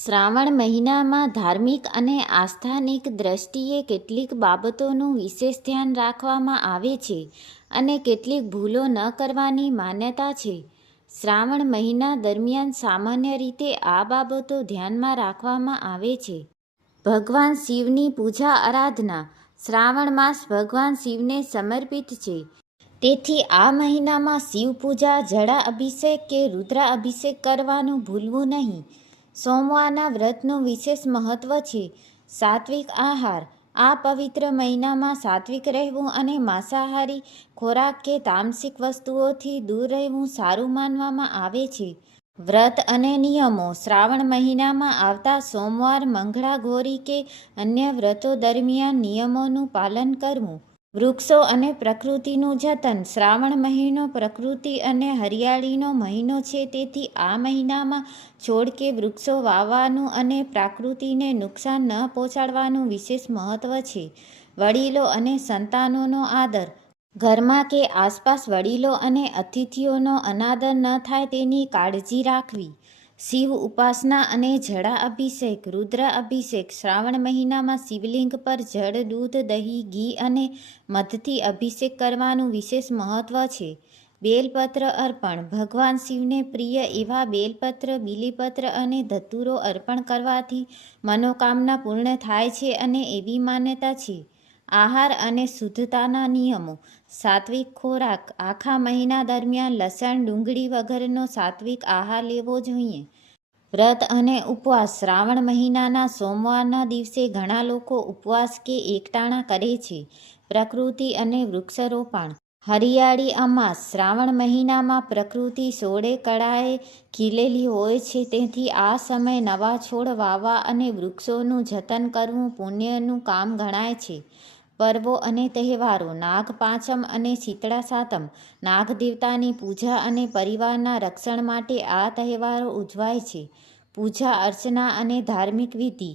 શ્રાવણ મહિનામાં ધાર્મિક અને આસ્થાનિક દ્રષ્ટિએ કેટલીક બાબતોનું વિશેષ ધ્યાન રાખવામાં આવે છે અને કેટલીક ભૂલો ન કરવાની માન્યતા છે. શ્રાવણ મહિના દરમિયાન સામાન્ય રીતે આ બાબતો ધ્યાનમાં રાખવામાં આવે છે. ભગવાન શિવની પૂજા આરાધના. શ્રાવણ માસ ભગવાન શિવને સમર્પિત છે. તેથી આ મહિનામાં શિવ પૂજા, જળા અભિષેક કે રુદ્રાભિષેક કરવાનું ભૂલવું નહીં. સોમવારના વ્રતનું વિશેષ મહત્વ છે. સાત્વિક આહાર. આ પવિત્ર મહિનામાં સાત્વિક રહેવું અને માંસાહારી ખોરાક કે તામસિક વસ્તુઓથી દૂર રહેવું સારું માનવામાં આવે છે. વ્રત અને નિયમો. શ્રાવણ મહિનામાં આવતા સોમવાર, મંગળા ગૌરી કે અન્ય વ્રતો દરમિયાન નિયમોનું પાલન કરવું. વૃક્ષો અને પ્રકૃતિનું જતન. શ્રાવણ મહિનો પ્રકૃતિ અને હરિયાળીનો મહિનો છે, તેથી આ મહિનામાં છોડ કે વૃક્ષો વાવવાનું અને પ્રકૃતિને નુકસાન ન પહોંચાડવાનું વિશેષ મહત્વ છે. વડીલો અને સંતાનોનો આદર. ઘરમાં કે આસપાસ વડીલો અને અતિથિઓનો અનાદર ન થાય તેની કાળજી રાખવી. શિવ ઉપાસના અને જળા અભિષેક. રુદ્ર અભિષેક. શ્રાવણ મહિનામાં શિવલિંગ પર જળ, દૂધ, દહીં, ઘી અને મધથી અભિષેક કરવાનું વિશેષ મહત્વ છે. બેલપત્ર અર્પણ. ભગવાન શિવને પ્રિય એવા બેલપત્ર, બીલીપત્ર અને ધતૂરો અર્પણ કરવાથી મનોકામના પૂર્ણ થાય છે અને એવી માન્યતા છે. આહાર અને શુદ્ધતાના નિયમો. સાત્વિક ખોરાક. આખા મહિના દરમિયાન લસણ, ડુંગળી વગરનો સાત્વિક આહાર લેવો જોઈએ. વ્રત અને ઉપવાસ. શ્રાવણ મહિનાના સોમવારના દિવસે ઘણા લોકો ઉપવાસ કે એકટાણા કરે છે. પ્રકૃતિ અને વૃક્ષારોપણ. હરિયાળી અમાસ. શ્રાવણ મહિનામાં પ્રકૃતિ સોળે કળાએ ખીલેલી હોય છે, તેથી આ સમય નવા છોડ વાવવા અને વૃક્ષોનું જતન કરવું પુણ્યનું કામ ગણાય છે. પર્વો અને તહેવારો. નાગ પાંચમ અને શીતળા સાતમ. નાગ દેવતાની પૂજા અને પરિવારના રક્ષણ માટે આ તહેવારો ઉજવાય છે. પૂજા અર્ચના અને ધાર્મિક વિધિ.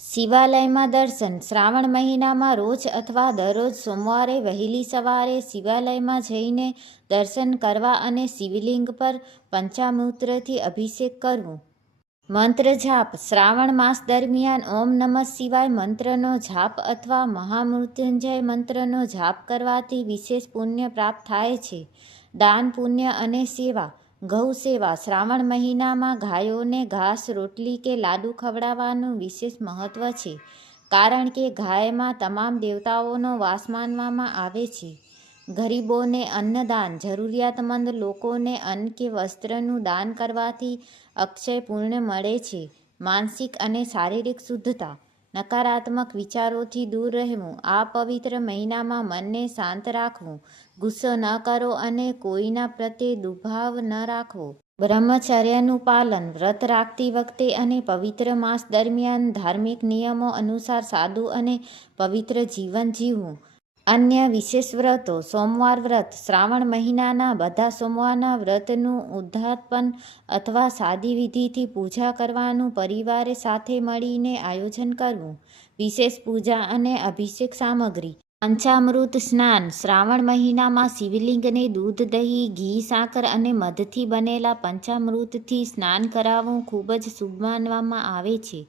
શિવાલયમાં દર્શન. શ્રાવણ મહિનામાં રોજ અથવા દરરોજ સોમવારે વહેલી સવારે શિવાલયમાં જઈને દર્શન કરવા અને શિવલિંગ પર પંચામૃતથી અભિષેક કરવું. મંત્ર જાપ. શ્રાવણ માસ દરમિયાન ઓમ નમઃ શિવાય મંત્રનો જાપ અથવા મહામૃત્યુંજય મંત્રનો જાપ કરવાથી વિશેષ પુણ્ય પ્રાપ્ત થાય છે. દાન, પુણ્ય અને સેવા. ગૌ સેવા. શ્રાવણ મહિનામાં ગાયોને ઘાસ, રોટલી કે લાડુ ખવડાવવાનું વિશેષ મહત્વ છે, કારણ કે ગાયમાં તમામ દેવતાઓનો વાસ માનવામાં આવે છે. ગરીબોને અન્નદાન. જરૂરિયાતમંદ લોકોને અન્ન કે વસ્ત્રનું દાન કરવાથી અક્ષય પુણ્ય મળે છે. માનસિક અને શારીરિક શુદ્ધતા. નકારાત્મક વિચારોથી દૂર રહેવું. આ પવિત્ર મહિનામાં મનને શાંત રાખવું. ગુસ્સો ન કરો અને કોઈના પ્રત્યે દુર્ભાવ ન રાખવો. બ્રહ્મચર્યનું પાલન. વ્રત રાખતી વખતે અને પવિત્ર માસ દરમિયાન ધાર્મિક નિયમો અનુસાર સાદું અને પવિત્ર જીવન જીવવું. અન્ય વિશેષ વ્રતો. સોમવાર વ્રત. શ્રાવણ મહિનાના બધા સોમવારના વ્રતનું ઉદ્યાપન અથવા સાદી વિધિથી પૂજા કરવાનું પરિવાર સાથે મળીને આયોજન કરવું. વિશેષ પૂજા અને અભિષેક સામગ્રી. પંચામૃત સ્નાન. શ્રાવણ મહિનામાં શિવલિંગને દૂધ, દહીં, ઘી, સાકર અને મધથી બનેલા પંચામૃતથી સ્નાન કરાવવું ખૂબ જ શુભ માનવામાં આવે છે.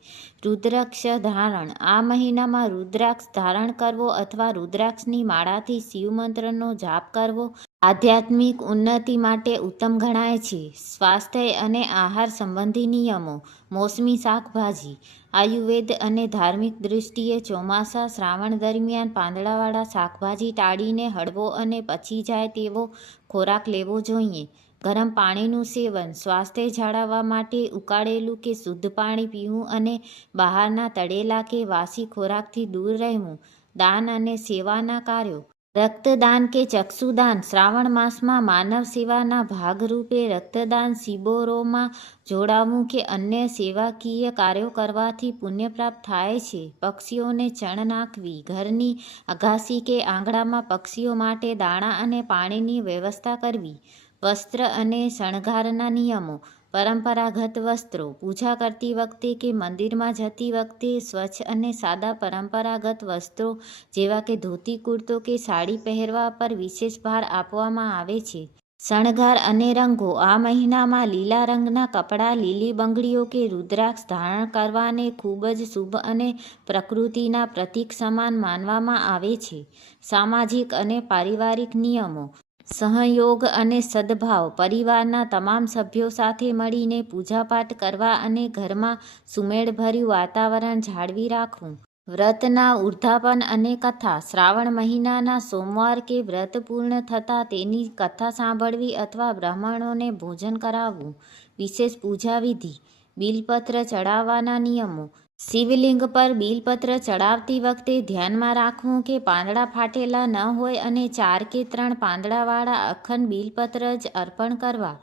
રુદ્રાક્ષ ધારણ. આ મહિનામાં રુદ્રાક્ષ ધારણ કરવો અથવા રુદ્રાક્ષની માળાથી શિવ મંત્રનો જાપ કરવો આધ્યાત્મિક ઉન્નતિ માટે ઉત્તમ ગણાય છે. સ્વાસ્થ્ય અને આહાર સંબંધી નિયમો. મોસમી શાકભાજી. આયુર્વેદ અને ધાર્મિક દૃષ્ટિએ ચોમાસા શ્રાવણ દરમિયાન પાંદડાવાળા શાકભાજી ટાળીને હળવો અને પચી જાય તેવો ખોરાક લેવો જોઈએ. ગરમ પાણીનું સેવન. સ્વાસ્થ્ય જાળવવા માટે ઉકાળેલું કે શુદ્ધ પાણી પીવું અને બહારના તળેલા કે વાસી ખોરાકથી દૂર રહેવું. દાન અને સેવાના કાર્યો. રક્તદાન કે ચક્ષુદાન. શ્રાવણ માસમાં માનવ સેવાના ભાગરૂપે રક્તદાન શિબિરોમાં જોડાવું કે અન્ય સેવાકીય કાર્યો કરવાથી પુણ્ય પ્રાપ્ત થાય છે. પક્ષીઓને ચણ નાખવી. ઘરની અગાસી કે આંગણામાં પક્ષીઓ માટે દાણા અને પાણીની વ્યવસ્થા કરવી. વસ્ત્ર અને શણગારના નિયમો. પરંપરાગત વસ્ત્રો. પૂજા કરતી વખતે કે મંદિરમાં જતી વખતે સ્વચ્છ અને સાદા પરંપરાગત વસ્ત્રો જેવા કે ધોતી, કુર્તો કે સાડી પહેરવા પર વિશેષ ભાર આપવામાં આવે છે. શણગાર અને રંગો. આ મહિનામાં લીલા રંગના કપડાં, લીલી બંગડીઓ કે રુદ્રાક્ષ ધારણ કરવાને ખૂબ જ શુભ અને પ્રકૃતિના પ્રતીક સમાન માનવામાં આવે છે. સામાજિક અને પારિવારિક નિયમો. સહયોગ અને સદ્ભાવ. પરિવારના તમામ સભ્યો સાથે મળીને પૂજાપાઠ કરવા અને ઘરમાં સુમેળભર્યું વાતાવરણ જાળવી રાખવું. વ્રતના ઉદ્યાપન અને કથા. શ્રાવણ મહિનાના સોમવાર કે વ્રત પૂર્ણ થતાં તેની કથા સાંભળવી અથવા બ્રાહ્મણોને ભોજન કરાવવું. વિશેષ પૂજા વિધિ. બિલપત્ર ચડાવવાના નિયમો. શિવલિંગ પર બિલપત્ર ચડાવતી વખતે ધ્યાનમાં રાખવું કે પાંદડા ફાટેલા ન હોય અને 4 કે 3 પાંદડાવાળા અખંડ બિલપત્ર જ અર્પણ કરવા.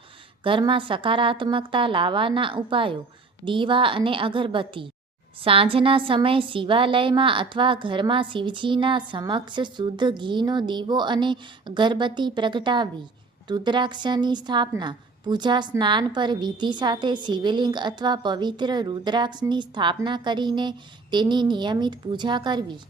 ઘરમાં સકારાત્મકતા લાવવાના ઉપાયો. દીવા અને અગરબત્તી. સાંજના સમયે શિવાલયમાં અથવા ઘરમાં શિવજીના સમક્ષ શુદ્ધ ઘીનો દીવો અને અગરબત્તી પ્રગટાવવી. રુદ્રાક્ષની સ્થાપના. પૂજા સ્નાન પર વિધિ સાથે શિવલિંગ અથવા પવિત્ર રુદ્રાક્ષની સ્થાપના કરીને તેની નિયમિત પૂજા કરવી.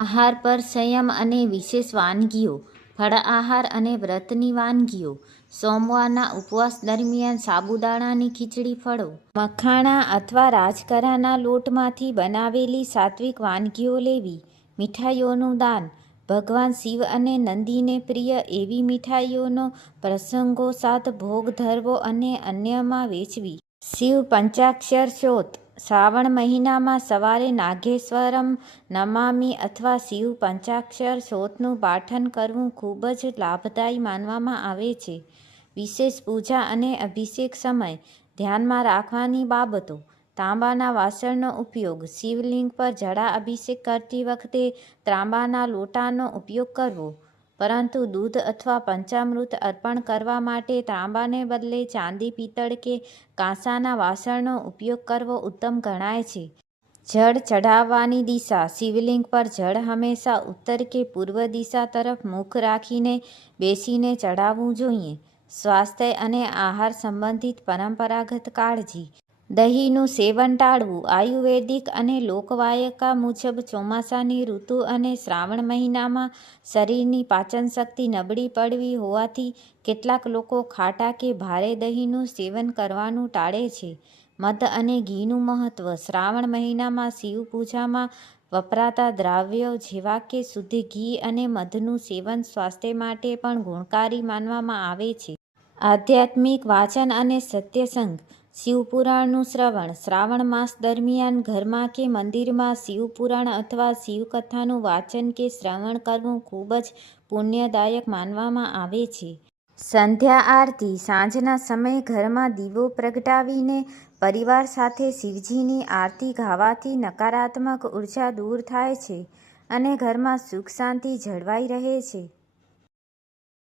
આહાર પર સંયમ અને વિશેષ વાનગીઓ. ફળ આહાર અને વ્રતની વાનગીઓ. સોમવારના ઉપવાસ દરમિયાન સાબુદાણાની ખીચડી, ફળો, મખાણા અથવા રાજગરાના લોટમાંથી બનાવેલી સાત્વિક વાનગીઓ લેવી. મીઠાઈઓનું દાન. ભગવાન શિવ અને નંદીને પ્રિય એવી મીઠાઈઓનો પ્રસંગોસાથ ભોગ ધરવો અને અન્યમાં વેચવી. શિવ પંચાક્ષર સ્તોત્ર. શ્રાવણ મહિનામાં સવારે નાગેશ્વરમ નમામિ અથવા શિવ પંચાક્ષર સ્તોત્રનું પાઠન કરવું ખૂબ જ લાભદાયી માનવામાં આવે છે. વિશેષ પૂજા અને અભિષેક સમય. ધ્યાનમાં રાખવાની બાબતો. તાંબાના વાસણનો ઉપયોગ. શિવલિંગ પર જળા અભિષેક કરતી વખતે તાંબાના લોટાનો ઉપયોગ કરવો, પરંતુ દૂધ અથવા પંચામૃત અર્પણ કરવા માટે તાંબાને બદલે ચાંદી, પિત્તળ કે કાંસાના વાસણનો ઉપયોગ કરવો ઉત્તમ ગણાય છે. જળ ચઢાવવાની દિશા. શિવલિંગ પર જળ હંમેશા ઉત્તર કે પૂર્વ દિશા તરફ મુખ રાખીને બેસીને ચઢાવવું જોઈએ. સ્વાસ્થ્ય અને આહાર સંબંધિત પરંપરાગત કાળજી. દહીંનું સેવન ટાળવું. આયુર્વેદિક અને લોકવાયકા મુજબ ચોમાસાની ઋતુ અને શ્રાવણ મહિનામાં શરીરની પાચનશક્તિ નબળી પડવી હોવાથી કેટલાક લોકો ખાટા કે ભારે દહીંનું સેવન કરવાનું ટાળે છે. મધ અને ઘીનું મહત્વ. શ્રાવણ મહિનામાં શિવ પૂજામાં વપરાતા દ્રવ્યો જેવા કે શુદ્ધ ઘી અને મધનું સેવન સ્વાસ્થ્ય માટે પણ ગુણકારી માનવામાં આવે છે. આધ્યાત્મિક વાંચન અને સત્સંગ. શિવપુરાણનું શ્રવણ. શ્રાવણ માસ દરમિયાન ઘરમાં કે મંદિરમાં શિવપુરાણ અથવા શિવકથાનું વાંચન કે શ્રવણ કરવું ખૂબ જ પુણ્યદાયક માનવામાં આવે છે. સંધ્યા આરતી. સાંજના સમયે ઘરમાં દીવો પ્રગટાવીને પરિવાર સાથે શિવજીની આરતી ગાવાથી નકારાત્મક ઉર્જા દૂર થાય છે અને ઘરમાં સુખ શાંતિ જળવાઈ રહે છે.